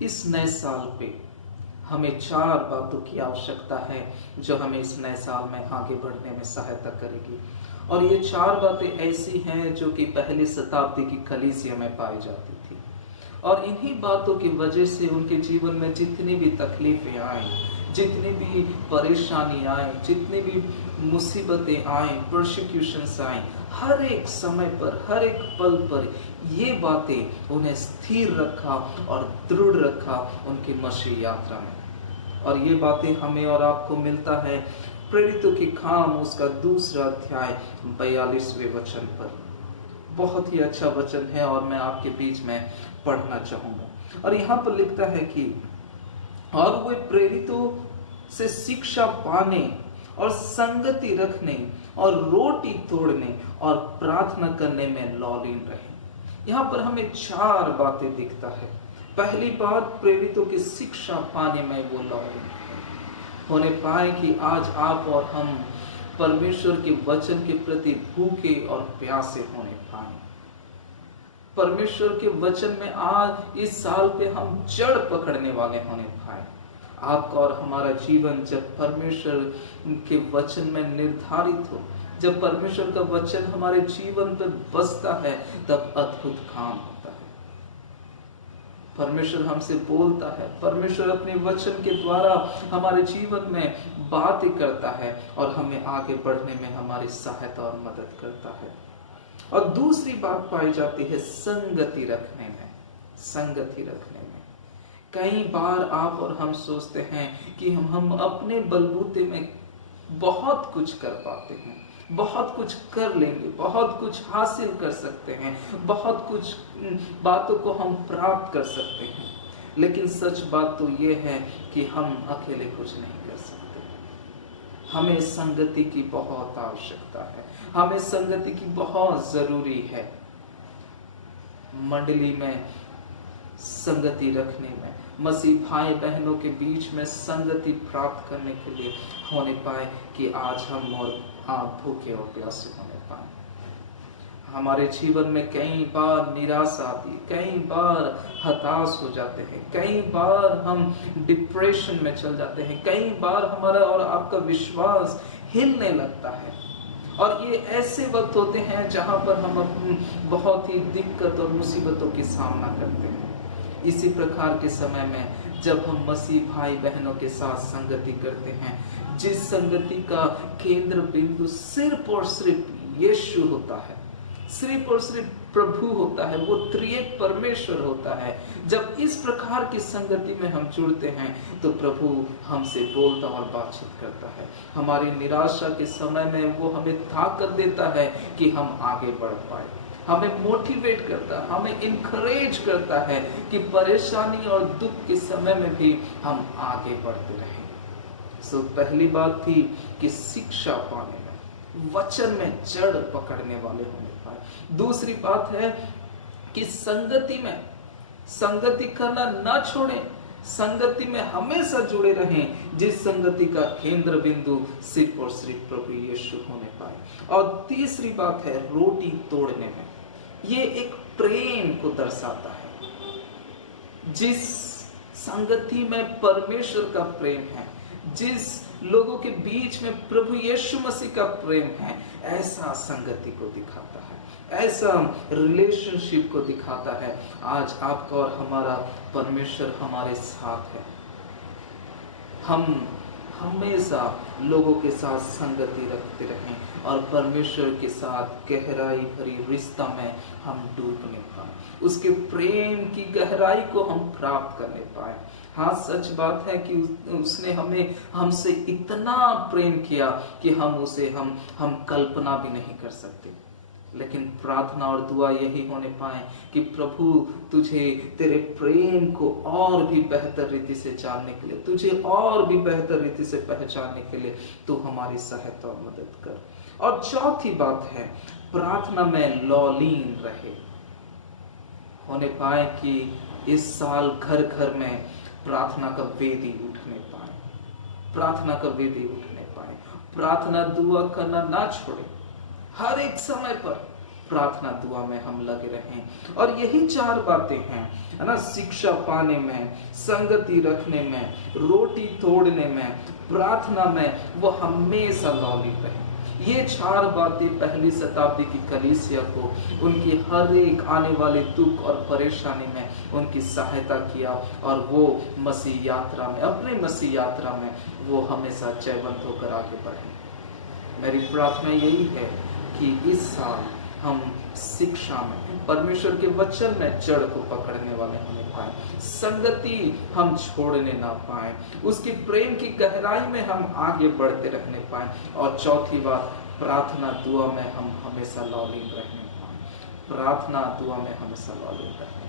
इस नए साल पे हमें 4 बातों की आवश्यकता है जो हमें इस नए साल में आगे बढ़ने में सहायता करेगी। और ये 4 बातें ऐसी हैं जो कि पहली शताब्दी की कलीसिया में पाई जाती थी। और इन्हीं बातों की वजह से उनके जीवन में जितनी भी तकलीफें आई, जितनी भी परेशानी आए, जितनी भी मुसीबतें आए, प्रोसिक्यूशंस आए, हर एक समय पर, हर एक पल पर ये बातें उन्हें स्थिर रखा और दृढ़ रखा उनकी मसीह यात्रा में। और ये बातें हमें और आपको मिलता है प्रेरितों की काम उसका 2 अध्याय 42वें वचन पर। बहुत ही अच्छा वचन है और मैं आपके बीच में पढ़ना चाहूंगा। और यहाँ पर लिखता है कि और वे प्रेरितों से शिक्षा पाने और संगति रखने और रोटी तोड़ने और प्रार्थना करने में लौलीन रहे। यहाँ पर हमें 4 बातें दिखता है। पहली बात, प्रेरितों की शिक्षा पाने में वो लौलीन होने पाए कि आज आप और हम परमेश्वर के वचन के प्रति भूखे और प्यासे होने पाए। परमेश्वर के वचन में आज इस साल पे हम जड़ पकड़ने वाले होने पाए। आपका और हमारा जीवन जब परमेश्वर के वचन में निर्धारित हो, जब परमेश्वर का वचन हमारे जीवन पर बसता है, तब अद्भुत काम होता है। परमेश्वर हमसे बोलता है, परमेश्वर अपने वचन के द्वारा हमारे जीवन में बातें करता है और हमें आगे बढ़ने में हमारी सहायता और मदद करता है। और दूसरी बात पाई जाती है संगति रखने में। संगति रखने में कई बार आप और हम सोचते हैं कि हम अपने बलबूते में बहुत कुछ कर पाते हैं, बहुत कुछ कर लेंगे, बहुत कुछ हासिल कर सकते हैं, बहुत कुछ बातों को हम प्राप्त कर सकते हैं। लेकिन सच बात तो ये है कि हम अकेले कुछ नहीं कर सकते। हमें संगति की बहुत आवश्यकता है, हमें संगति की बहुत जरूरी है। मंडली में संगति रखने में, मसीह भाई बहनों के बीच में संगति प्राप्त करने के लिए होने पाए कि आज हम और आप भूखे और प्यासे होने पाए। हमारे जीवन में कई बार निराशा आती है, कई बार हताश हो जाते हैं, कई बार हम डिप्रेशन में चल जाते हैं, कई बार हमारा और आपका विश्वास हिलने लगता है। और ये ऐसे वक्त होते हैं जहां पर हम बहुत ही दिक्कत और मुसीबतों की सामना करते हैं। इसी प्रकार के समय में जब हम मसीह भाई बहनों के साथ संगति करते हैं, जिस संगति का केंद्र बिंदु सिर्फ और सिर्फ यीशु होता है, सिर्फ और सिर्फ प्रभु होता है, वो त्रिएक परमेश्वर होता है, जब इस प्रकार की संगति में हम जुड़ते हैं तो प्रभु हमसे बोलता और बातचीत करता है। हमारी निराशा के समय में वो हमें ताकत देता है कि हम आगे बढ़ पाए, हमें मोटिवेट करता है, हमें इनकरेज करता है कि परेशानी और दुख के समय में भी हम आगे बढ़ते रहें। सो पहली बात थी कि शिक्षा पाने में, वचन में जड़ पकड़ने वाले होने पाए। दूसरी बात है कि संगति में संगति करना ना छोड़ें, संगति में हमेशा जुड़े रहें, जिस संगति का केंद्र बिंदु सिर्फ और सिर्फ प्रभु यीशु होने पाए। और तीसरी बात है रोटी तोड़ने में। ये एक प्रेम को दर्शाता है। जिस संगति में परमेश्वर का प्रेम है, जिस लोगों के बीच में प्रभु यीशु मसीह का प्रेम है, ऐसा संगति को दिखाता है, ऐसा रिलेशनशिप को दिखाता है। आज आपका और हमारा परमेश्वर हमारे साथ है। हम हमेशा लोगों के साथ संगति रखते रहें और परमेश्वर के साथ गहराई भरी रिश्ता में हम डूबने पाए, उसके प्रेम की गहराई को हम प्राप्त करने पाए। हाँ, सच बात है कि उसने हमें हमसे इतना प्रेम किया कि हम कल्पना भी नहीं कर सकते। लेकिन प्रार्थना और दुआ यही होने पाए कि प्रभु तुझे तेरे प्रेम को और भी बेहतर रीति से जानने के लिए, तुझे और भी बेहतर रीति से पहचानने के लिए तू हमारी सहायता और मदद कर। और चौथी बात है प्रार्थना में लौलीन रहे, होने पाए कि इस साल घर घर में प्रार्थना का वेदी उठने पाए, प्रार्थना का वेदी उठने पाए। प्रार्थना दुआ करना ना छोड़े, हर एक समय पर प्रार्थना दुआ में हम लगे रहें। और यही 4 बातें हैं, है ना, शिक्षा पाने में, संगति रखने में, रोटी तोड़ने में, प्रार्थना में, वो हमेशा लौलिक रहे। ये 4 बातें पहली शताब्दी की कलीसिया को उनकी हर एक आने वाले दुख और परेशानी में उनकी सहायता किया, और वो मसीह यात्रा में, अपने मसीह यात्रा में वो हमेशा जयवंत होकर आगे बढ़े। मेरी प्रार्थना यही है कि इस साल हम शिक्षा में, परमेश्वर के वचन में जड़ को पकड़ने वाले होने पाए, संगति हम छोड़ने ना पाए, उसकी प्रेम की गहराई में हम आगे बढ़ते रहने पाए, और चौथी बात, प्रार्थना दुआ में हम हमेशा लौलीन रहने पाए, प्रार्थना दुआ में हमेशा लौलीन रहने